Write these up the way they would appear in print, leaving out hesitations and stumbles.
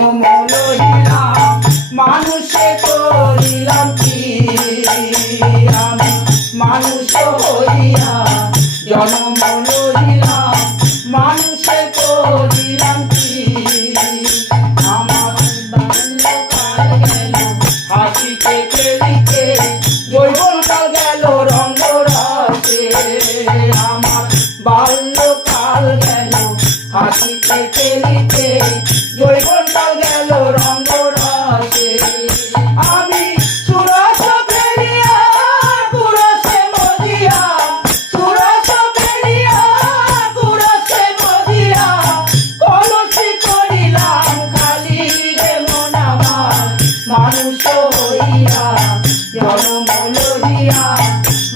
লইলাম মানুষে করিলাম কি আমি মানুষ হইয়া জন্ম লইলাম মানুষে করিলাম কি আমার বাল্যকাল গেল হাসিতে খেলিতে যৌবনকাল গেল রঙ্গ রসে আমার বাল্যকাল গেল হাসিতে খেলিতে যৌবনকাল গেল রঙ্গ রসে আমি সুরস ফেলিয়া কুরসে মজিয়া সুরস ফেলিয়া কুরসে মজিয়া কলসি করিলাম খালি রে মন আমার মানুষ হইয়া জন্ম লইয়া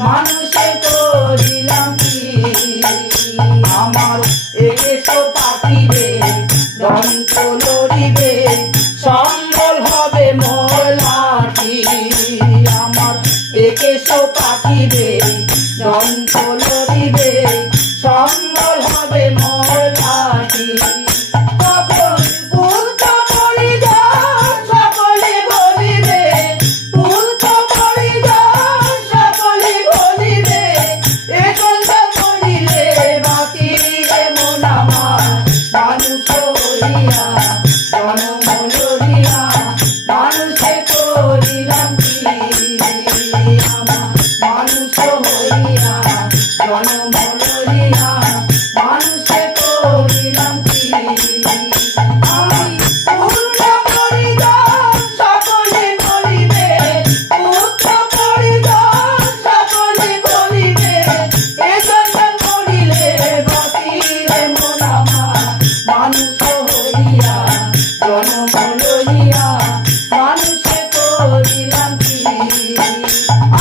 মানুষে করিলাম কি আমার একেশো পাখিরে দন্ত লড়িবে সম্বল হবে মোলাটি আমার একেশো পাখিরে দন্ত লড়িবে সম্বল হবে মোলাটি তখন পুত্র পরিজন সকলে বলিবে পুত্র পরিজন সকলে বলিবে এ কথা বলিলে বাকি রে মন আমার মানুষ হইয়া জন্ম লইয়া মানুষে করিলাম কি আমার মানুষ হইয়া জন্ম লইয়া মানুষে করিলাম কি আমি পূর্ণ পরিজন সকলে বলিবে পুত্র পরিজন সকলে বলিবে এ জন্য বলিলে বাকি রে মন আমার মানুষ হইয়া জন্ম লইয়া মানুষে করিলাম কি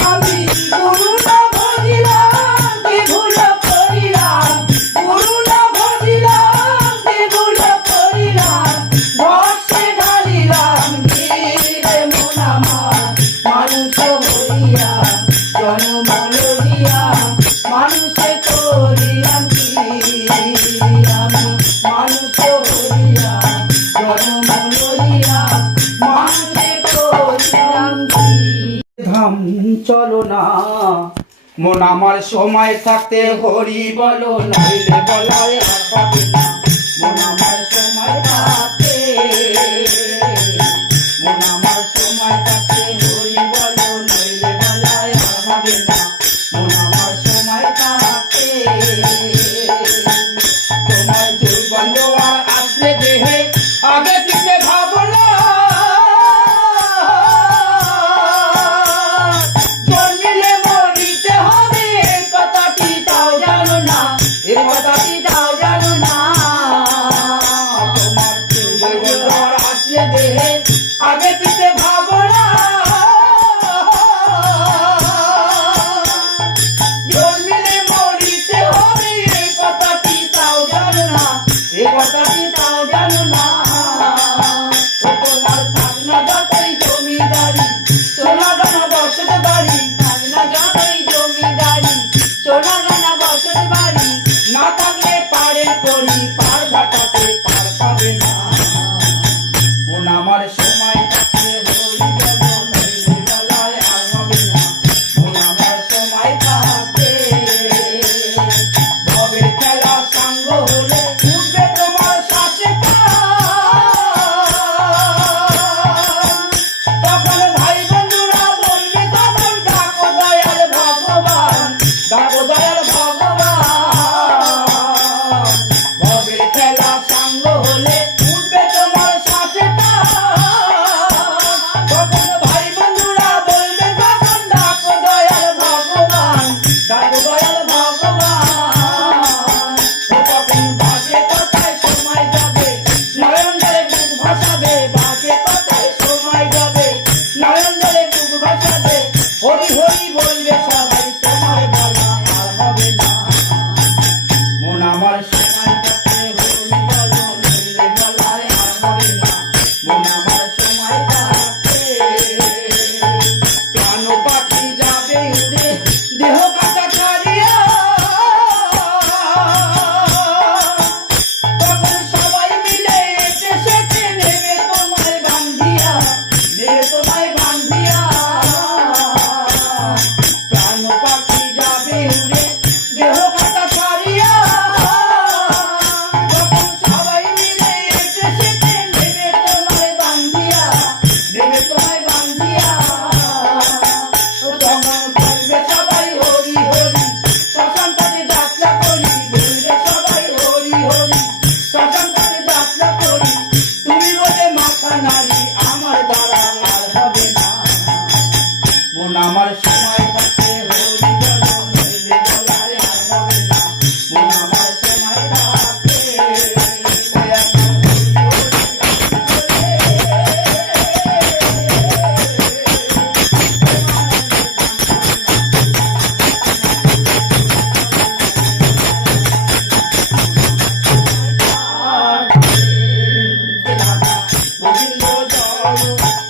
আমি গুরু না ভজিলাম কি ভুল করিলাম গুরু না ভজিলাম কি ভুল করিলাম বর্ষে ঢালিলাম রে মন আমার মানুষ হইয়া জন্ম লইয়া মানুষে করিলাম কি আমি মানুষ হইয়া জন্ম লইয়া মানুষে করিলাম কি ধাম চলো না মন আমার সময় থাকতে হরি বলো নাইলে বলায় আর পাবে না মন আমার সময় থাকতে মন আমার সময় থাকতে হরি বলো নাইলে বলায় আর পাবে না মন আমার সময় থাকতে তোমার যৌবন জোয়ার আসলে দেহে আগে পিছে ভাবনা জন্মিলে মরিতে হবে এই কথাটি তাও জানো না এই কথাটি তাও জানো না তোমার যৌবন জোয়ার আসলে দেহে আগে পিছে ভাবনা জন্মিলে মরিতে হবে এই কথাটি তাও জানো না এই কথাটি তাও জানো না তোমার থাকনা যতই জমিদারি সোনা দানা বসত বাড়ি থাকনা যতই জমিদারি সোনা দানা বসত বাড়ি না থাকলে পারে করি পার ঘাটাতে পার পাবে না মন আমার সময় থাকতে হরি বলো নইলে বলায় আর হবে না মন আমার সময় থাকতে ভবের খেলা সাঙ্গ হলে উঠবে তোমার শ্বাসে তখন ভাই বন্ধুরা বলবে তখন ডাকো দয়াল ভগবান ডাকো দয়াল ভগবান ভবের খেলা সাঙ্গ হলে উঠবে তোমার শ্বাসে তখন ভাই বন্ধুরা বলবে তখন ডাকো দয়াল ভগবান ডাকো দয়াল ভগবান তখন বাজে কথায় সময় যাবে নয়ন জলে বুক ভাসাবে বাজে কথায় সময় যাবে নয়ন জলে বুক ভাসাবে হরি হরি বলবে সবাই তোমার বলা আর হবে না মন আমার সময় থাকতে হরি বলো নইলে বলায় আর হবে না মন আমার সময় থাকতে প্রাণ পাখি যাবে উড়ে দেহ কাটা ছাড়িয়া তখন সবাই মিলে এসে সেটে নেবে তো গোবিন্দ জয়